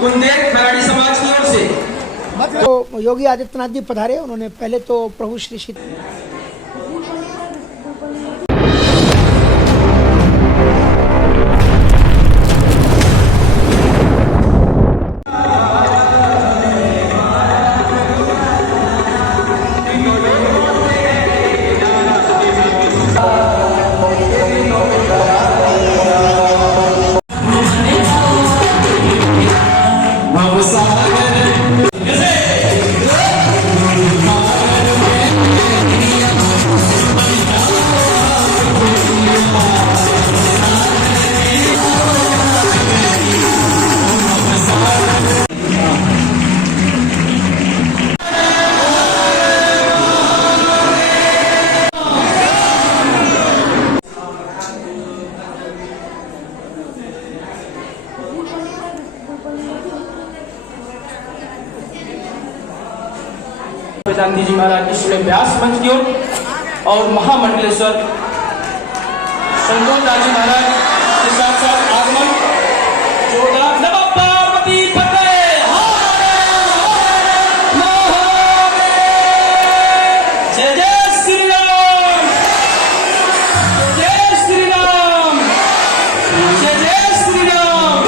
कुंदेर खराड़ी समाज की ओर से। तो योगी आदित्यनाथ जी पधारे। उन्होंने पहले तो प्रभु श्री गांधी जी महाराज की श्री व्यास मंच की ओर और महामंडलेश्वर संतोष दास जी महाराज के साथ साथ आगमन जोरदार नमः पार्वती पते जय जय श्री राम, जय श्री राम, जय जय श्री राम।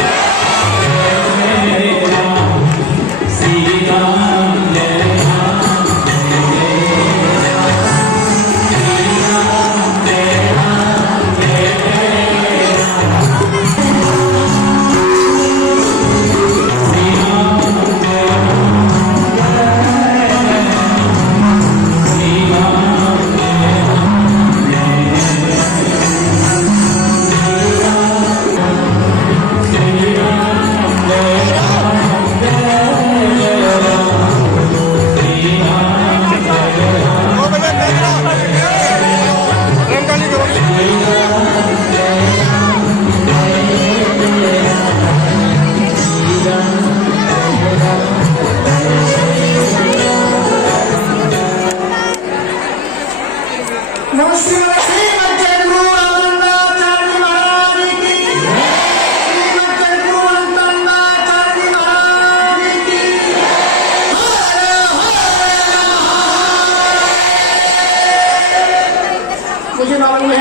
मुझे मालूम है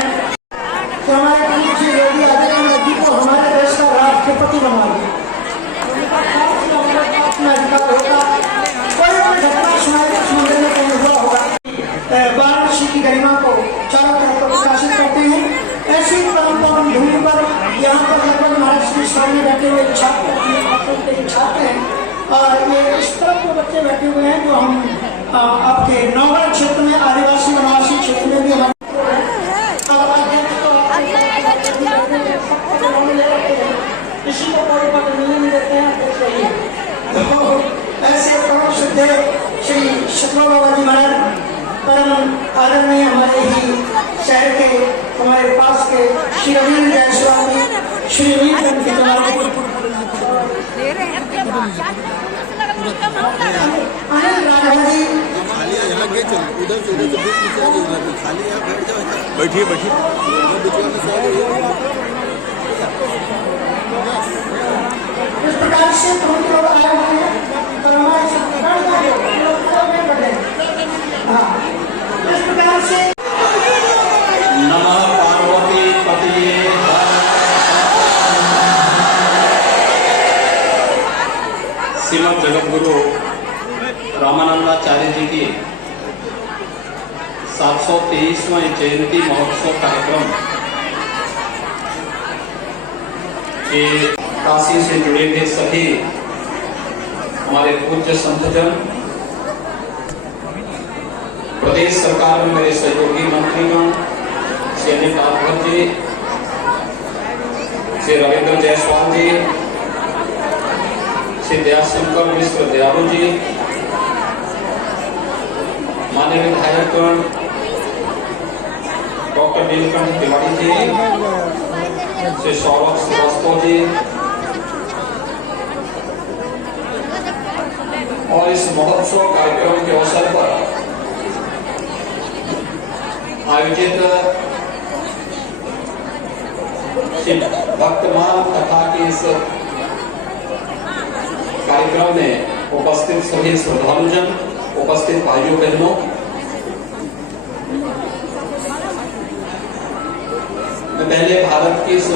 कि हमारे प्रमुख श्री योगी आदित्यनाथ जी को हमारे देश का राष्ट्रपति बना दिया। कोई घटना सुनाई समुद्र में कहीं हुआ होगा। वाराणसी की गरिमा को चारों तरफ प्रकाशित करते हैं। ऐसी परंपरा भूमि पर यहाँ पर लगभग महाराष्ट्र स्वामी बैठे हुए छात्र हैं और ये इस तरफ के बच्चे बैठे हुए हैं जो हम आपके नौगढ़ क्षेत्र में आदिवासी वनवासी क्षेत्र में भी इसी को कोई पत्र नहीं देते हैं। तो ऐसे परम शुद्ध श्री शुक्ला बाबा जी महाराज परम आदरणीय हमारे ही शहर के हमारे पास के श्री रविंद्र जायसवाल जी श्री रविंद्र के बैठिए बैठिए इस प्रकार से हम लोग आए हुए हैं और हमारे इस प्रकार से नमः पार्वती पतिये श्रीमद जगतगुरु रामानंदाचार्य जी की 723वां जयंती महोत्सव कार्यक्रम के काशी से जुड़े हुए सभी हमारे पूज्य संतजन, प्रदेश सरकार में मेरे सहयोगी मंत्रीगण श्री अनिल राठौर जी, श्री रविंद्र जायसवाल जी, श्री दयाशंकर मिश्र दयालु जी, माननीय विधायकगण डॉक्टर नीलकंठ तिवारी जी, श्री सौरभ श्रीवास्तव जी और इस महोत्सव कार्यक्रम के अवसर पर आयोजित वर्तमान कथा की इस कार्यक्रम में उपस्थित सभी श्रद्धालुजन, उपस्थित भाइयों बहनों, मैं पहले भारत की इस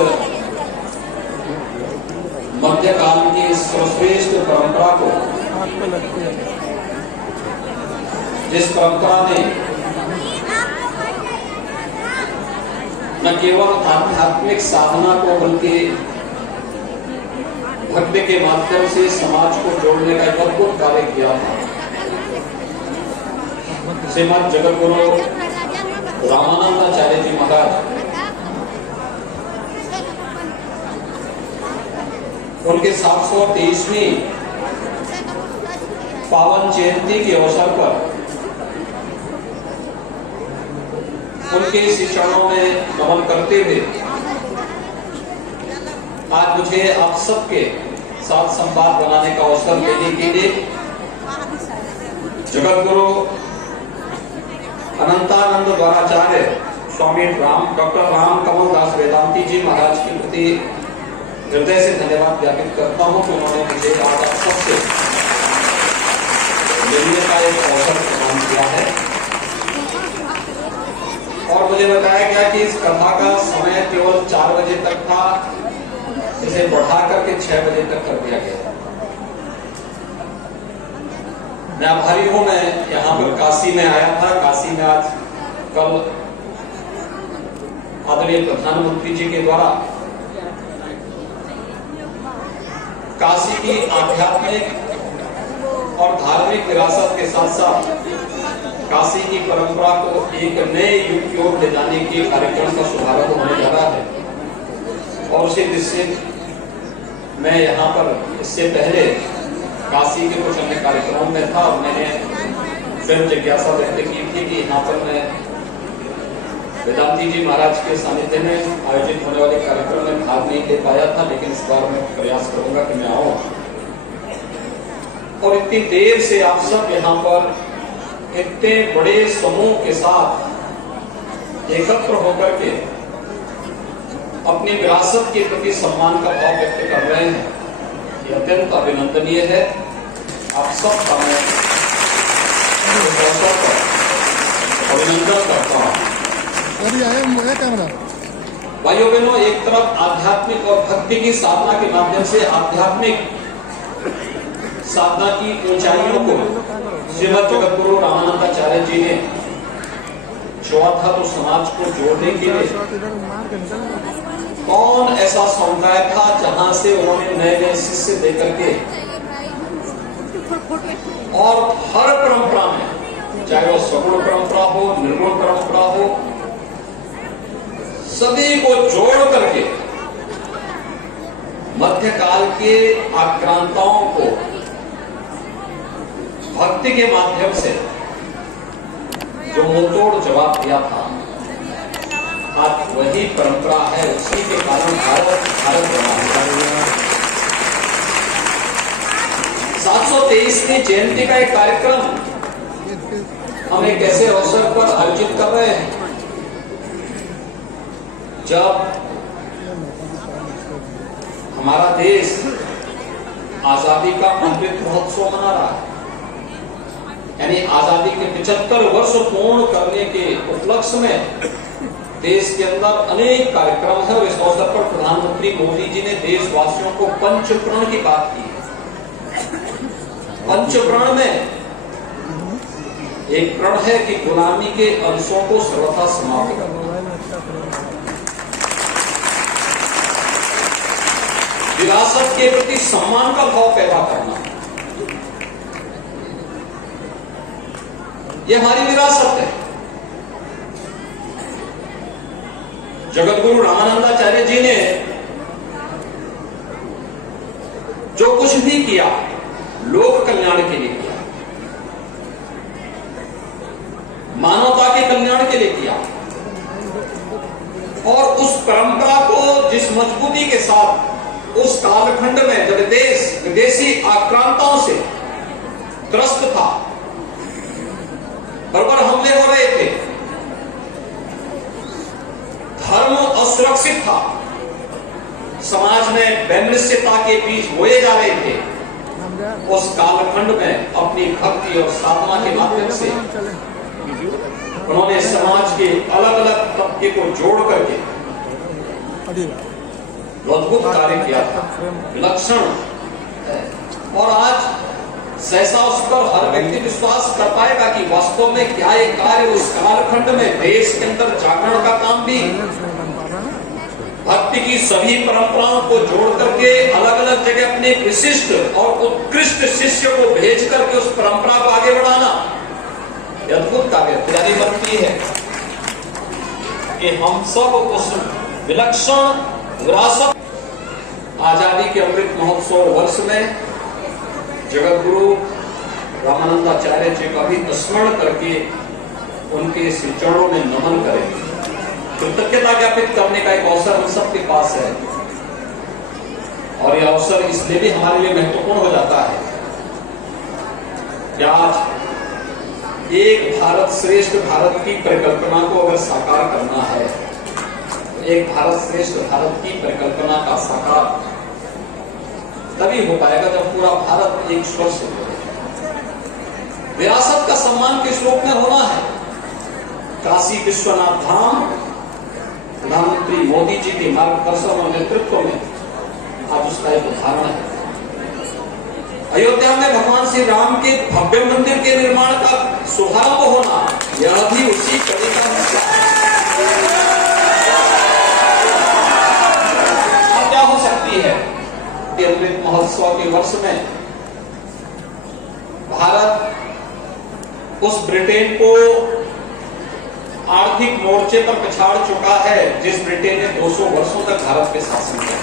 मध्यकाल की सर्वश्रेष्ठ परंपरा को, जिस परंपरा ने न केवल आध्यात्मिक साधना को बल्कि भक्ति के माध्यम से समाज को जोड़ने का एक अद्भुत कार्य किया था, श्रीमद जगत गुरु रामानंदाचार्य जी महाराज, उनके 723वीं पावन जयंती के अवसर पर उनके इस चरणों में नमन करते हुए आज मुझे आप सबके साथ संवाद बनाने का अवसर देने के लिए जगत गुरु अनंतानंद द्वाराचार्य स्वामी डॉक्टर राम कमल दास वेदांती जी महाराज के प्रति हृदय से धन्यवाद ज्ञापित करता हूं कि उन्होंने मुझे आज आप सबसे मिलने का एक अवसर प्रदान किया है और मुझे बताया गया कि इस कथा का समय केवल 4 बजे तक था, इसे बढ़ा करके 6 बजे तक कर दिया गया। मैं आभारी हूं, मैं यहाँ पर काशी में आया था। काशी में आज कल आदरणीय प्रधानमंत्री जी के द्वारा काशी की आध्यात्मिक और धार्मिक विरासत के साथ साथ काशी की परंपरा को एक नए युग की ओर ले जाने के कार्यक्रम का शुभारंभ होने जा रहा है और उसी दृष्टि मैं यहाँ पर इससे पहले काशी के कुछ अन्य कार्यक्रमों में था और मैंने स्वयं जिज्ञासा व्यक्त की थी कि यहाँ पर मैं वेदांती जी महाराज के सानिध्य में आयोजित होने वाले कार्यक्रम में भाग नहीं ले पाया था, लेकिन इस बार मैं प्रयास करूंगा कि मैं आऊं और इतनी देर से आप सब यहाँ पर इतने बड़े समूह के साथ एकत्र होकर के अपनी विरासत के प्रति सम्मान का भाव व्यक्त कर रहे हैं, ये अत्यंत अभिनंदनीय है। आप सब का मैं इस अवसर पर अभिनंदन करता हूं। भाइयों बहनों, एक तरफ आध्यात्मिक और भक्ति की साधना के माध्यम से आध्यात्मिक साधना की ऊंचाइयों को श्रीमद जगत गुरु रामानंदाचार्य जी ने छोड़ा था, तो समाज को जोड़ने के लिए कौन ऐसा समुदाय था जहां से उन्होंने नए नए शिष्य देकर के और हर परंपरा में, चाहे वो सगुण परंपरा हो, निर्गुण परंपरा हो, सभी को जोड़ करके मध्यकाल के आक्रांताओं को भक्ति के माध्यम से जो मुंहतोड़ जवाब दिया था, आज वही परंपरा है, उसी के कारण भारत बना हुआ। 723वीं जयंती का एक कार्यक्रम हम एक ऐसे अवसर पर आयोजित कर रहे हैं जब हमारा देश आजादी का अमृत महोत्सव मना रहा है, यानी आजादी के 75 वर्ष पूर्ण करने के उपलक्ष्य में देश के अंदर अनेक कार्यक्रम है और इस अवसर पर प्रधानमंत्री मोदी जी ने देशवासियों को पंचप्रण की बात की। पंचप्रण में एक प्रण है कि गुलामी के अंशों को सर्वथा समाप्त करना, विरासत के प्रति सम्मान का भाव पैदा करना, यह हमारी विरासत है। जगत गुरु रामानंदाचार्य जी ने जो कुछ भी किया लोक कल्याण के लिए किया, मानवता के कल्याण के लिए किया और उस परंपरा को जिस मजबूती के साथ उस कालखंड में जब देश विदेशी आक्रांताओं से त्रस्त था, बराबर हमले हो रहे थे, धर्म असुरक्षित था, समाज में वैमनस्यता के बीज बोए जा रहे थे, उस कालखंड में अपनी भक्ति और साधना के माध्यम से उन्होंने समाज के अलग अलग तबके को जोड़ करके अद्भुत कार्य किया था, विलक्षण। और आज सहसा उस पर हर व्यक्ति विश्वास कर पाएगा कि वास्तव में क्या ये कार्य उस कालखंड में देश के अंदर जागरण का काम भी, भक्ति की सभी परंपराओं को जोड़ करके अलग अलग जगह अपने विशिष्ट और उत्कृष्ट शिष्य को भेज करके उस परंपरा को आगे बढ़ाना, अद्भुत कार्य तैयारी बनती है कि हम सब उस विलक्षण विरासत आजादी के अमृत महोत्सव वर्ष में जगत गुरु रामानंदाचार्य जी का भी स्मरण करके उनके श्री चरणों में नमन करें, कृतज्ञता ज्ञापित करने का एक अवसर हम सबके पास है। और यह अवसर इसलिए भी हमारे लिए महत्वपूर्ण हो जाता है कि आज एक भारत श्रेष्ठ भारत की परिकल्पना को अगर साकार करना है, एक भारत श्रेष्ठ भारत की परिकल्पना का साकार तभी हो पाएगा जब पूरा भारत एक स्वर से बोले। विरासत का सम्मान किस रूप में होना है? काशी विश्वनाथ धाम प्रधानमंत्री मोदी जी के मार्गदर्शन और नेतृत्व में आज उसका एक उदाहरण है। अयोध्या में भगवान श्री राम के भव्य मंदिर के निर्माण का शुभारंभ होना, यह भी उसी कड़ी का हिस्सा है। क्या हो सकती है अमृत महोत्सव के वर्ष में भारत उस ब्रिटेन को आर्थिक मोर्चे पर पछाड़ चुका है जिस ब्रिटेन ने 200 वर्षों तक भारत पे शासन किया।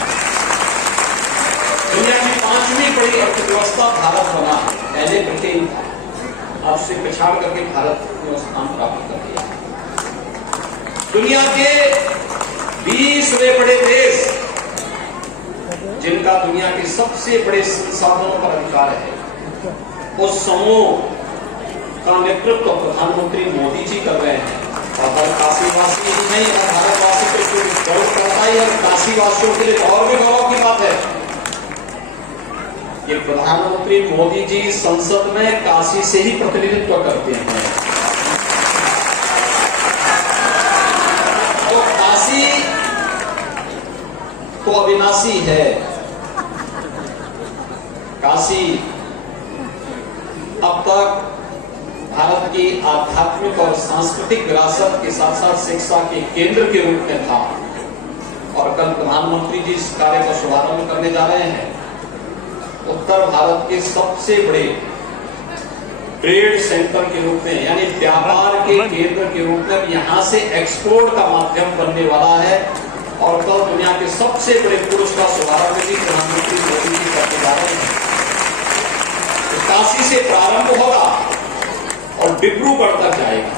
दुनिया की 5वीं बड़ी अर्थव्यवस्था भारत बना, पहले ब्रिटेन था, अब से पछाड़ करके भारत ने स्थान प्राप्त कर लिया। दुनिया के 20वें बड़े देश जिनका दुनिया के सबसे बड़े संसाधनों पर अधिकार है, उस समूह का नेतृत्व प्रधानमंत्री मोदी जी कर रहे हैं। और हर काशीवासी ही नहीं, हर भारतवासी को गौरव करता ही है, काशीवासियों के लिए और भी गौरव की बात है कि प्रधानमंत्री मोदी जी संसद में काशी से ही प्रतिनिधित्व करते हैं। तो काशी तो अविनाशी है। काशी अब तक भारत की आध्यात्मिक और सांस्कृतिक विरासत के साथ साथ शिक्षा के केंद्र के रूप में था। और कल प्रधानमंत्री जी इस कार्य का शुभारंभ करने जा रहे हैं। उत्तर भारत के सबसे बड़े ट्रेड सेंटर के रूप में, यानी व्यापार के केंद्र के रूप में यहां से एक्सपोर्ट का माध्यम बनने वाला है। और कल दुनिया के सबसे बड़े पुरुष का शुभारंभ भी प्रधानमंत्री मोदी जी करने जा रहे हैं। तो काशी से प्रारंभ होगा और डिब्रूगढ़ तक जाएगा।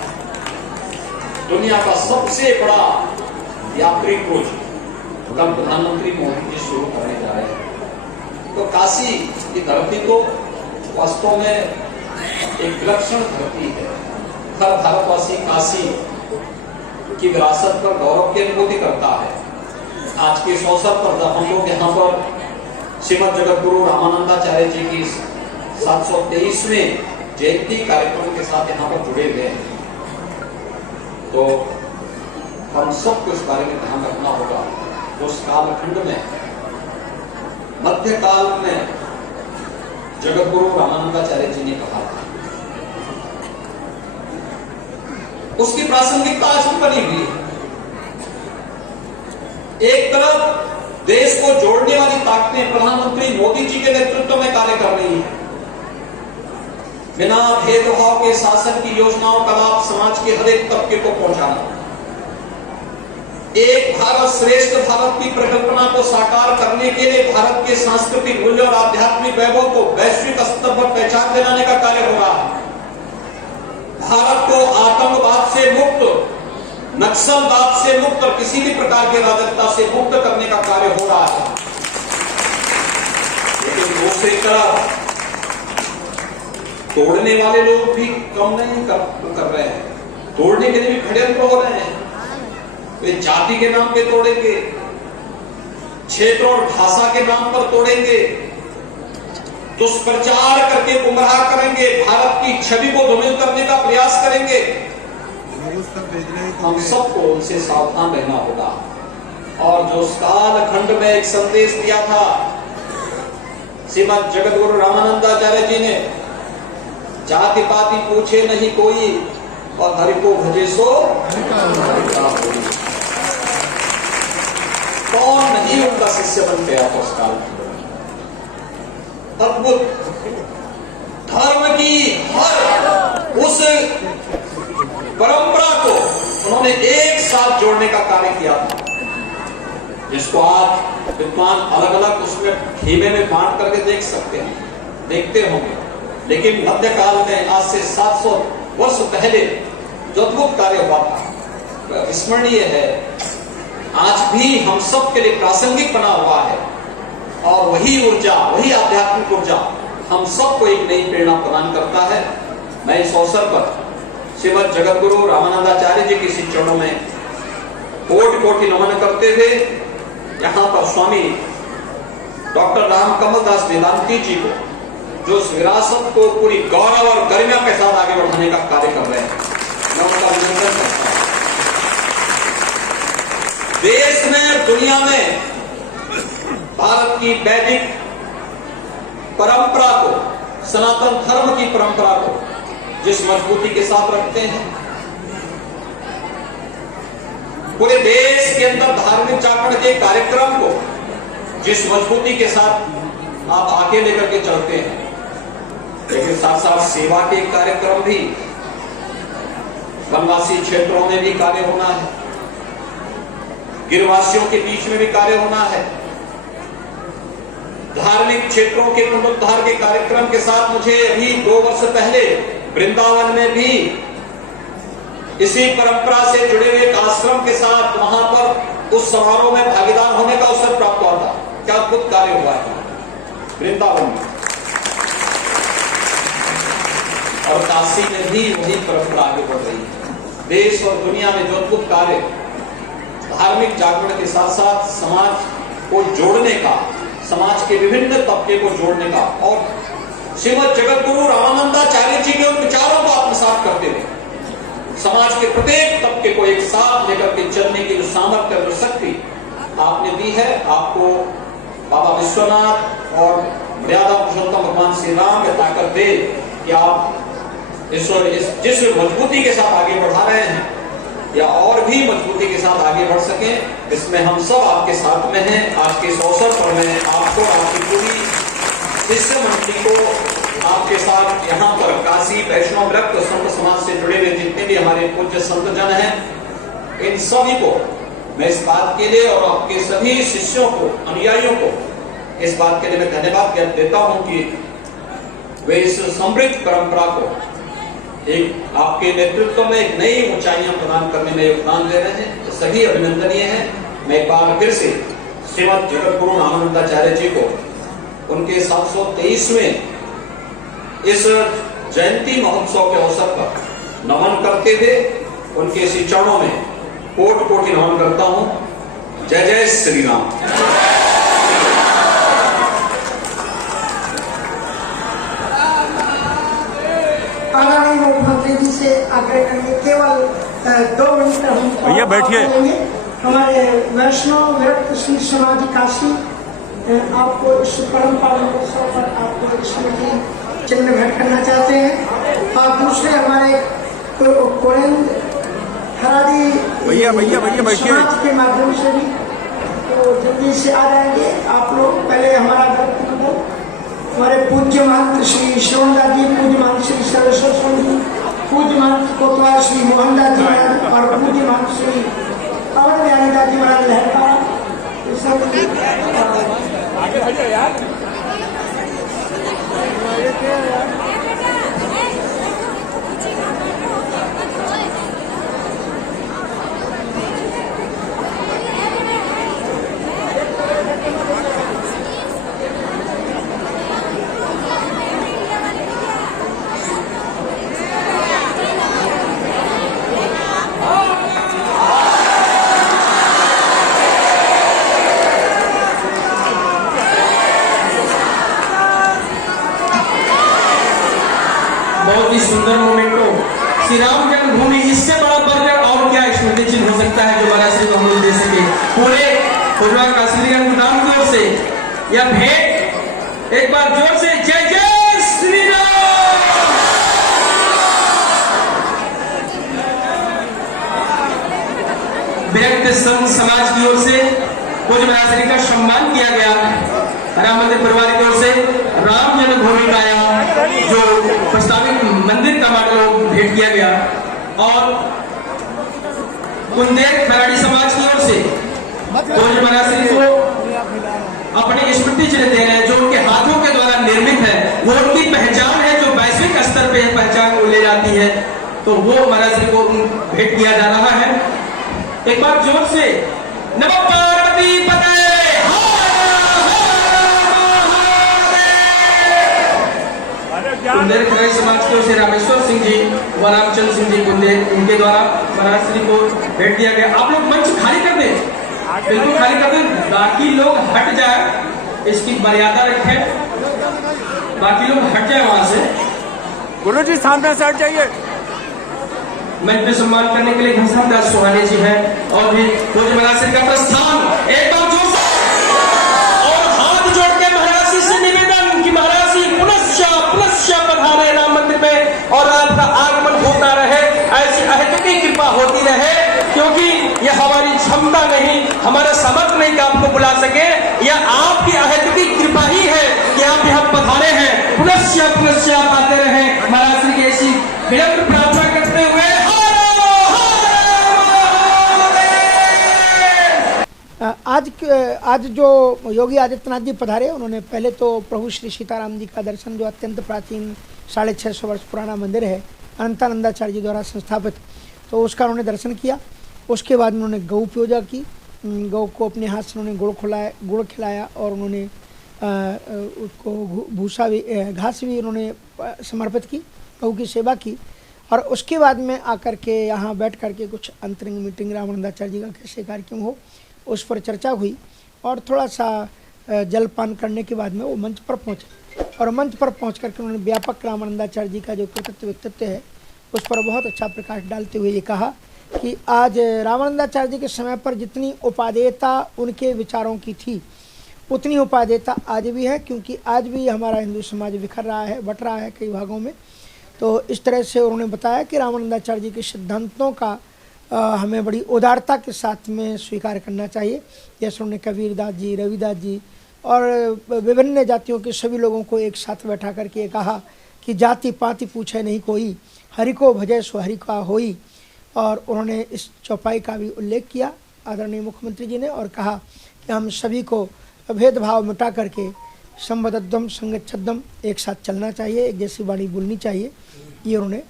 दुनिया का सबसे बड़ा यात्री क्रूज कल प्रधानमंत्री मोदी जी शुरू करने जा रहे हैं। तो काशी की धरती तो वास्तव में एक विलक्षण धरती है। हर भारतवासी काशी की विरासत पर गौरव की अनुभूति करता है। आज के इस अवसर पर जब हम लोग यहाँ पर श्रीमद जगत गुरु रामानंदाचार्य जी की 723वें जयंती कार्यक्रम के साथ यहाँ पर जुड़े हुए हैं, तो हम सबको इस बारे में ध्यान रखना होगा। उस कालखंड में, मध्यकाल में जगत गुरु रामानंदाचार्य जी ने कहा था, उसकी प्रासंगिकता आज भी बनी हुई है। एक तरफ देश को जोड़ने वाली ताकतें प्रधानमंत्री मोदी जी के नेतृत्व में कार्य कर रही हैं। बिना भेदभाव के शासन की योजनाओं का लाभ समाज के हर एक तबके को पहुंचाना, एक भारत श्रेष्ठ भारत की परिकल्पना को साकार करने के लिए भारत के सांस्कृतिक मूल्य और आध्यात्मिक वैभव को वैश्विक स्तर पर पहचान दिलाने का कार्य हो रहा है। भारत को आतंकवाद से मुक्त, नक्सलवाद से मुक्त और किसी भी प्रकार की अराजकता से मुक्त करने का कार्य हो रहा है। लेकिन दूसरी तरफ तोड़ने वाले लोग भी कम नहीं कर रहे हैं। तोड़ने के लिए भी षड्यंत्र हो रहे हैं। वे जाति के नाम पे तोड़ेंगे, क्षेत्र और भाषा के नाम पर तोड़ेंगे, दुष्प्रचार करके गुमराह करेंगे, भारत की छवि को धूमिल करने का प्रयास करेंगे। हम सबको उनसे सावधान रहना होगा। और जो काल खंड में एक संदेश दिया था श्रीमद जगतगुरु रामानंदाचार्य जी ने, जाति पाति पूछे नहीं कोई और हरि को भजे सो कौन नहीं उनका शिष्य बन गया था उस काल में। अद्भुत धर्म की हर उस परंपरा को उन्होंने एक साथ जोड़ने का कार्य किया था, जिसको आज विद्वान अलग अलग उसमें खेमे में बांट करके देख सकते हैं, देखते होंगे। लेकिन मध्यकाल में आज से 700 वर्ष पहले जो अद्भुत कार्य हुआ था स्मरणीय है, आज भी हम सब के लिए प्रासंगिक बना हुआ है। और वही ऊर्जा, वही आध्यात्मिक ऊर्जा हम सबको एक नई प्रेरणा प्रदान करता है। मैं इस अवसर पर श्रीमद जगतगुरु रामानंदाचार्य जी के श्री चरणों में कोटि कोटि नमन करते हुए यहाँ पर स्वामी डॉक्टर राम कमल दास वेदांती जी को, जो इस विरासत को पूरी गौरव और गरिमा के साथ आगे बढ़ाने का कार्य कर रहे हैं, मैं उनका अभिनंदन करता हूं। देश में, दुनिया में भारत की वैदिक परंपरा को, सनातन धर्म की परंपरा को जिस मजबूती के साथ रखते हैं, पूरे देश के अंदर धार्मिक जागरण के कार्यक्रम को जिस मजबूती के साथ आप आगे लेकर के चलते हैं, लेकिन साथ साथ सेवा के कार्यक्रम भी, वनवासी क्षेत्रों में भी कार्य होना है, गिरवासियों के बीच में भी कार्य होना है, धार्मिक क्षेत्रों के पुनरुद्धार के कार्यक्रम के साथ मुझे अभी 2 वर्ष पहले वृंदावन में भी इसी परंपरा से जुड़े हुए एक आश्रम के साथ वहां पर उस समारोह में भागीदार होने का अवसर प्राप्त हुआ था। क्या अद्भुत कार्य हुआ है वृंदावन में। और काशी में भी वही परंपरा आगे बढ़ रही है। देश और दुनिया में जो अद्भुत कार्य धार्मिक जागरण के साथ साथ समाज को जोड़ने का, समाज के विभिन्न तबके को जोड़ने का, और श्रीमद जगतगुरु रामानंदाचार्य जी के उन विचारों को आत्मसात करते हुए समाज के प्रत्येक तबके को एक साथ लेकर के चलने की जो सामर्थ्य और शक्ति आपने दी है, आपको बाबा विश्वनाथ और मर्यादा पुरुषोत्तम भगवान श्री राम के ताकत दे कि आप जिस मजबूती के साथ आगे बढ़ा रहे हैं या और भी मजबूती के साथ आगे बढ़ सकें, इसमें हम सब आपके साथ में हैं। आज के इस अवसर पर मैं आपको, आपकी पूरी शिष्य मंडली को आपके साथ यहाँ पर काशी वैष्णव भक्त संत समाज से जुड़े हुए जितने भी हमारे पूज्य संत जन हैं, इन सभी को मैं इस बात के लिए और आपके सभी शिष्यों को, अनुयायियों को इस बात के लिए मैं धन्यवाद देता हूँ कि वे इस समृद्ध परंपरा को एक आपके नेतृत्व में एक नई ऊंचाइयां प्रदान करने में योगदान दे रहे हैं। सभी अभिनंदनीय हैं। मैं एक बार फिर से श्रीमद जगतगुरु रामानंदाचार्य जी को उनके 723वें इस जयंती महोत्सव के अवसर पर नमन करते हुए उनके श्री चरणों में कोटि कोटि नमन करता हूं। जय जय श्री राम। आदरणीय मुख्यमंत्री जी से आग्रह करेंगे केवल 2 मिनट हम भैया बैठिए। हमारे वैष्णव विरक्त श्री समाधि काशी आपको इस परम पावन उत्सव पर आपको स्मृति चिन्ह भेंट करना चाहते हैं। और दूसरे हमारे कोरेंद्र हरादी भैया बैठिए। समाज के माध्यम से भी तो जल्दी से आ जाएंगे आप लोग। पहले हमारा हमारे पूज्य महंत श्री श्रवणदास जी, पूज्य महंत श्री सर्वेश्वर स्वामी जी, पूज्य महंत कोतवाल श्री मोहनदास जी महाराज और पूज्य महंत श्री पवन बिहारी दास जी महाराज लहरपारा, श्री राम जन्मभूमि, इससे बड़ा बढ़कर और क्या स्मृति चिन्ह हो सकता है जो महाराज श्री को हम लोग दे सके। पूरे खुजवा काश्मीरी गुदाम की ओर से यह भेंट एक बार जोर से जय जय श्री राम। व्यक्त संघ समाज की ओर से पूज्य महाराज श्री का सम्मान किया गया। राम मंदिर परिवार की ओर से राम जन्मभूमि का जो प्रस्तावित मंदिर का मॉडल भेंट किया गया और कुंदेर खराड़ी समाज की ओर से पूज्य महाराज श्री को अपने स्मृति चिन्ह दे रहे हैं जो उनके हाथों के द्वारा निर्मित है। वो उनकी पहचान है जो वैश्विक स्तर पे पहचान को ले जाती है, तो वो महाराज श्री को भेंट किया जा रहा है। एक बार जोर से नमो पार्वती पते। कुंदेर खराड़ी समाज की ओर से रामेश्वर सिंह जी व रामचंद्र सिंह जी कुंदेर, इनके द्वारा महाराज श्री को भेंट दिया गया। आप लोग मंच खाली कर दें, बिल्कुल खाली कर दें, बाकी लोग हट जाए, इसकी मर्यादा रखें, बाकी लोग हट जाए वहां से। गुरु जी सामने से हट जाइए। मंच पे सम्मान करने के लिए घनश्याम दास सोहाने जी हैं और भी पूज्य महाराज श्री का प्रस्थान एक बार जोर से और हाथ जोड़ के महाराज श्री से निवेदन कि महाराज श्री पुनश्च पधारे राम मंदिर में और आपका आगमन होता रहे, ऐसी अहेतुकी कृपा होती रहे, क्योंकि यह हमारी क्षमता नहीं, हमारा सामर्थ्य नहीं कि आपको बुला सके, यह आपकी अहेतुकी कृपा ही है कि आप यहाँ पधारे हैं। पुनश्च आप आते रहे, महाराज श्री की ऐसी विनम्र प्रार्थना करते हुए आज जो योगी आदित्यनाथ जी पधारे, उन्होंने पहले तो प्रभु श्री सीताराम जी का दर्शन, जो अत्यंत प्राचीन 650 वर्ष पुराना मंदिर है, अनंतानंदाचार्य जी द्वारा संस्थापित, तो उसका उन्होंने दर्शन किया। उसके बाद उन्होंने गौ पूजा की, गौ को अपने हाथ से उन्होंने गुड़ खिलाया और उन्होंने उसको भूसा भी, घास भी उन्होंने समर्पित की, गौ की सेवा की। और उसके बाद में आकर के यहाँ बैठ करके कुछ अंतरिंग मीटिंग रामानंदाचार्य जी का कैसे कार्यक्रम हो उस पर चर्चा हुई और थोड़ा सा जलपान करने के बाद में वो मंच पर पहुँचे और मंच पर पहुँच करके उन्होंने व्यापक रामानंदाचार्य जी का जो कृतित्व व्यक्तित्व है उस पर बहुत अच्छा प्रकाश डालते हुए ये कहा कि आज रामानंदाचार्य जी के समय पर जितनी उपादेयता उनके विचारों की थी उतनी उपादेयता आज भी है, क्योंकि आज भी हमारा हिंदू समाज बिखर रहा है, बट रहा है कई भागों में। तो इस तरह से उन्होंने बताया कि रामानंदाचार्य जी के सिद्धांतों का हमें बड़ी उदारता के साथ में स्वीकार करना चाहिए। जैसे उन्होंने कबीरदास जी, रविदास जी और विभिन्न जातियों के सभी लोगों को एक साथ बैठा करके कहा कि जाति पाति पूछे नहीं कोई, हरि को भजे सो हरि का होई। और उन्होंने इस चौपाई का भी उल्लेख किया आदरणीय मुख्यमंत्री जी ने और कहा कि हम सभी को भेदभाव मिटा करके संवदद्वम संगच्छद्वम, एक साथ चलना चाहिए, एक जैसी वाणी बोलनी चाहिए। ये उन्होंने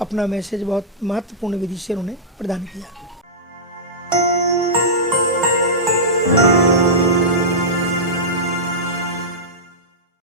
अपना मैसेज बहुत महत्वपूर्ण विधि से उन्होंने प्रदान किया।